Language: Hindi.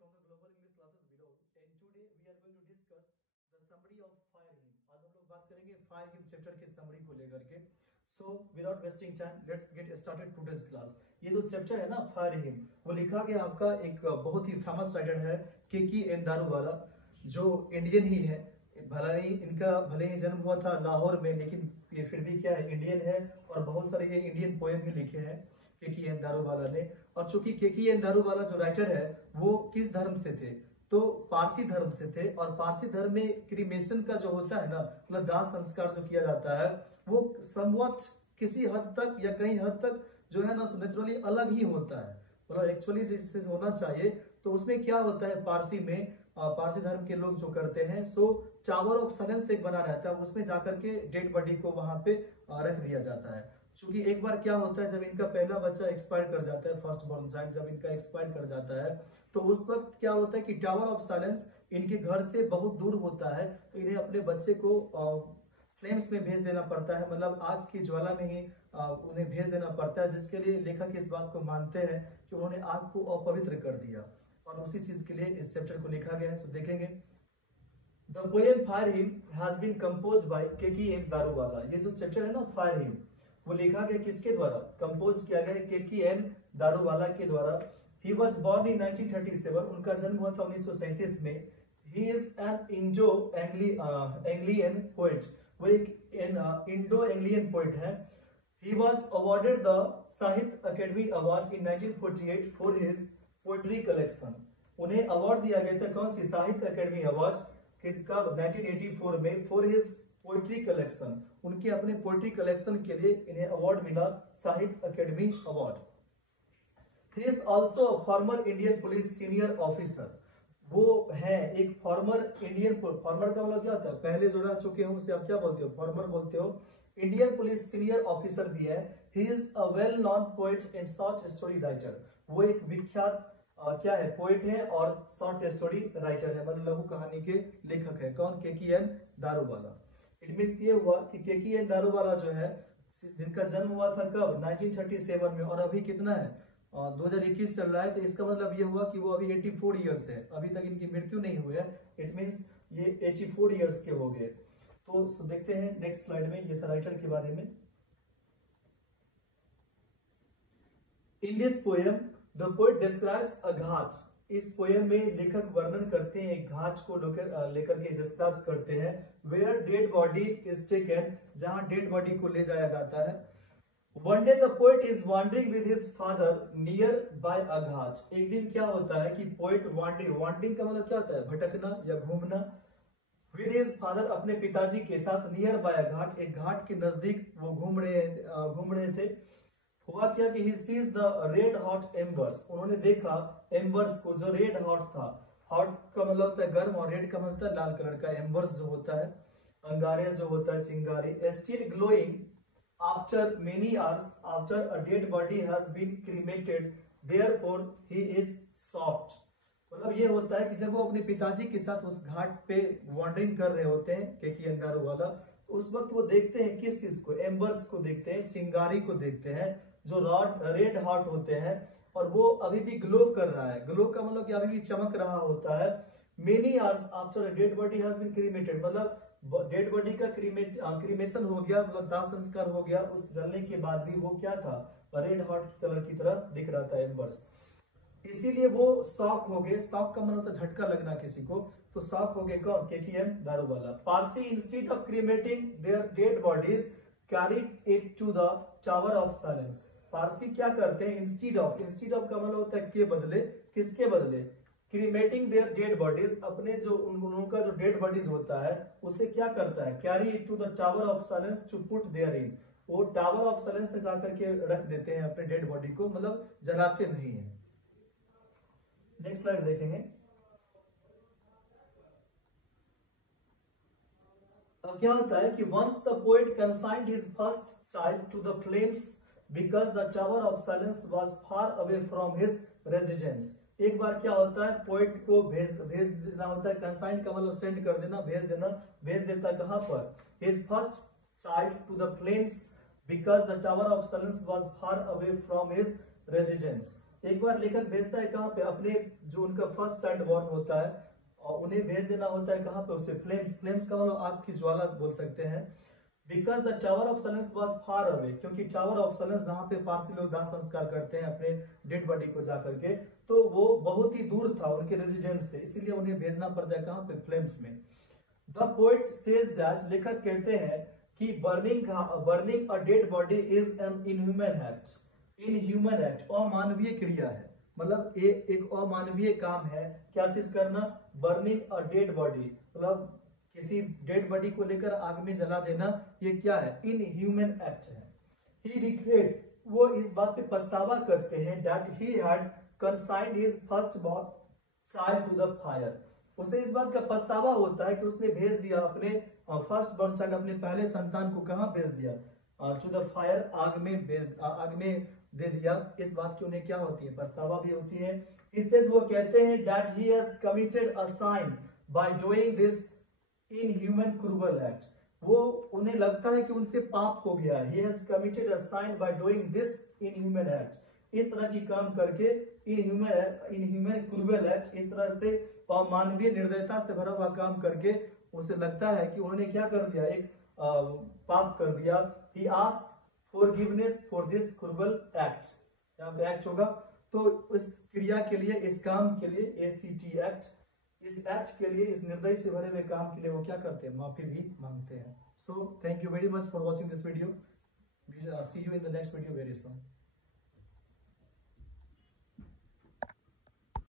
from the Global English Classes Vinod, and today we are going to discuss the summary of Fire Him. आज हम लोग बात करेंगे Fire Him चैप्टर के समरी को लेकर के. So without wasting time, let's get started today's class. ये जो चैप्टर है ना Fire Him, वो लिखा गया आपका एक बहुत ही फेमस राइटर है के एन दारूवाला, जो इंडियन ही है. भले ही जन्म हुआ था लाहौर में, लेकिन ये फिर भी क्या है, इंडियन है. और बहुत सारे ये इंडियन पोएम भी लिखे हैं के एन दारूवाला ने. और चूंकि के एन दारूवाला जो राइटर है वो किस धर्म से थे, तो पारसी धर्म से थे. और पारसी धर्म में क्रीमेशन का जो होता है ना, मतलब दाह संस्कार जो किया जाता है, वो समवट किसी हद तक या कई हद तक जो है ना नेचुरली अलग ही होता है. मतलब एक्चुअली जिससे होना चाहिए, तो उसमें क्या होता है पारसी में, पारसी धर्म के लोग जो करते हैं, सो टावर ऑफ साइलेंस एक बना रहता है, उसमें जाकर के डेड बॉडी को वहां पे रख दिया जाता है. क्योंकि एक बार क्या होता है, जब इनका पहला बच्चा एक्सपायर कर जाता है, फर्स्ट बॉर्न चाइल्ड जब इनका एक्सपायर कर जाता है, तो उस वक्त क्या होता है कि टावर ऑफ साइलेंस इनके घर से बहुत दूर होता है. तो इन्हें अपने बच्चे को फ्लेम्स में भेज देना पड़ता है, मतलब आग की ज्वाला में ही उन्हें भेज देना पड़ता है, जिसके लिए लेखक इस बात को मानते हैं कि उन्होंने आग को अपवित्र कर दिया. और उसी चीज के लिए इस चैप्टर को लिखा गया है. सो देखेंगे, the poem fire hymn has been composed by K N Daruwalla. ये जो चैप्टर है ना फायर हिम, वो लिखा गया किसके द्वारा, कंपोज किया गया के एन दारूवाला के द्वारा. ही वॉज बॉर्न इन 1937, उनका जन्म हुआ था 1937 में. He is an Indo Anglian poet, वो एक इंडो एंग्लियन पोएट है. ही वॉज अवॉर्डेड द साहित्य academy award in 1948 for his poetry collection. उन्हें अवार्ड दिया गया था, कौन सी, साहित्य अकेडमी अवार्ड, कब, 1984 में, फॉर हिज पोएट्री कलेक्शन. उनके अपने पोएट्री कलेक्शन के लिए इन्हें अवार्ड मिला, साहित्य academy award. He is also former Indian police senior officer. वो है एक फॉर्मर इंडियन, फॉर्मर का मतलब क्या होता है, पहले जो रह चुके हो उसे आप क्या बोलते हो, फॉर्मर बोलते हो. इंडियन पुलिस सीनियर ऑफिसर भी है. He is a well known poet and short story writer. वो एक विख्यात क्या है, पोएट है और शॉर्ट स्टोरी राइटर है, मतलब लघु कहानी के लेखक है. कौन, K N Daruwalla. It means ये हुआ कि के एन दारूवाला जो है, जिनका जन्म हुआ था कब, 1937 में, और अभी कितना है, 2021 चल रहा है. तो इसका मतलब ये हुआ कि वो अभी 84 ईयर्स है, अभी तक इनकी मृत्यु नहीं हुई है. इट मीन्स ये 84 ईयर्स के हो गए. तो देखते हैं नेक्स्ट स्लाइड में, ये था राइटर के बारे में. In this poem the poet describes a ghat. इस पोएम में लेखक वर्णन करते हैं एक घाट को लेकर के डिस्क्राइब करते हैं. Where dead body is taken, जहां डेड बॉडी को ले जाया जाता है. One day the poet is wandering with his father nearby a ghat. एक दिन क्या होता है कि पोएट वॉन्डरिंग का मतलब क्या होता है, भटकना या घूमना. विद हिज फादर, अपने पिताजी के साथ, नियर बाय अ घाट, एक घाट के नजदीक वो घूम रहे थे. हुआ क्या कि he sees the red hot एम्बर्स. उन्होंने देखा एम्बर्स को, जो रेड हॉट था. हॉट का मतलब होता है गर्म, और रेड का मतलब होता है लाल कलर का. एम्बर्स जो होता है, अंगारे जो होता है, चिंगारी. Still glowing after many hours after a dead body has been cremated, therefore he is soft. मतलब ये होता है कि जब वो अपने पिताजी के साथ उस घाट पे वॉन्डरिंग कर रहे होते हैं के एन दारूवाला, तो उस वक्त वो देखते हैं किस चीज को, एम्बर्स को देखते हैं, चिंगारी को देखते हैं, जो रेड हॉट होते हैं, और वो अभी भी ग्लो कर रहा है. ग्लो का मतलब कि अभी भी चमक रहा होता है. Many hours after dead body has been cremated, मतलब डेड बॉडी का क्रीमेशन हो गया, मतलब दाह संस्कार हो गया. उस जलने के बाद भी वो क्या था, रेड हॉट कलर की तरह दिख रहा था एम्बर्स. इसीलिए वो शॉक हो गए. शॉक का मतलब झटका लगना किसी को, तो शॉक हो गए कौन, K N Daruwalla. Parsi instead of cremating their dead bodies carried it to the tower of silence. Parsi क्या करते हैं, इंस्टीड ऑफ का मतलब होता है के बदले, किसके बदले, क्रीमेटिंग देयर डेड बॉडीज, अपने जो उनका जो डेड बॉडीज होता है उसे क्या करता है, carry it to the tower of silence to put there in. वो टावर ऑफ साइलेंस में जाकर के रख देते हैं अपने डेड बॉडी को, मतलब जलाते नहीं है. नेक्स्ट स्लाइड देखेंगे. अब क्या होता है कि once the poet consigned his first child to the flames because the tower of silence was far away from his residence. एक बार क्या होता है, पोएट को भेज देना होता है. कंसाइन का मतलब सेंड कर देना, भेज देना. भेज देता कहां पर, his first child to the flames because the tower of silence was far away from his residence. एक बार लेखक भेजता है कहाँ पे, अपने जो उनका फर्स्ट चाइल्ड बॉर्न होता है और उन्हें भेज देना होता है कहाँ पे, उसे फ्लेम्स, फ्लेम्स का मतलब आग की ज्वाला बोल सकते हैं। Because the tower of silence was far away, क्योंकि टावर ऑफ साइलेंस जहाँ पे पारसी लोग दाह संस्कार करते हैं अपने डेड बॉडी को जाकर के, तो वो बहुत ही दूर था उनके रेजिडेंस से, इसीलिए उन्हें भेजना पड़ता है कहाँ पे, फ्लेम्स में। द पोएट सेज दैट, लेखक कहते हैं कि burning a dead body is an inhuman act, inhuman act अमानवीय क्रिया है, मतलब एक अमानवीय काम है। क्या चीज करना, बर्निंग अ डेड बॉडी, मतलब किसी डेड बॉडी को लेकर आग में जला देना, ये क्या है, इनह्यूमन एक्ट है। ही रिग्रेट्स, वो इस बात पे पछतावा करते हैं, that he had consigned his first born child to the fire, उसे इस बात का पछतावा होता है कि उसने भेज दिया अपने फर्स्ट बॉर्न चाइल्ड, अपने पहले संतान को कहाँ भेज दिया, टू द फायर, आग में दे दिया। इस बात की उन्हें क्या होती है, पछतावा भी होती है। इससे वो कहते हैं that he has committed a sin by doing this inhuman cruel act, वो उन्हें लगता है कि उनसे पाप हो गया है। He has committed a sin by doing this inhuman act, इस तरह की काम करके इनह्यूमन क्रूअल एक्ट, इस तरह से अमानवीय निर्दयता से भरा हुआ काम करके उसे लगता है कि उन्होंने क्या कर दिया, एक पाप कर दिया। He asked forgiveness for this cruel act, यहाँ पे एक्ट होगा, तो इस क्रिया के लिए, इस काम के लिए ACT एक्ट, इस एक्ट के लिए, इस निर्दय से भरे हुए काम के लिए वो क्या करते हैं, माफी भी मांगते हैं। So thank you very much for watching this video, see you in the next video very soon.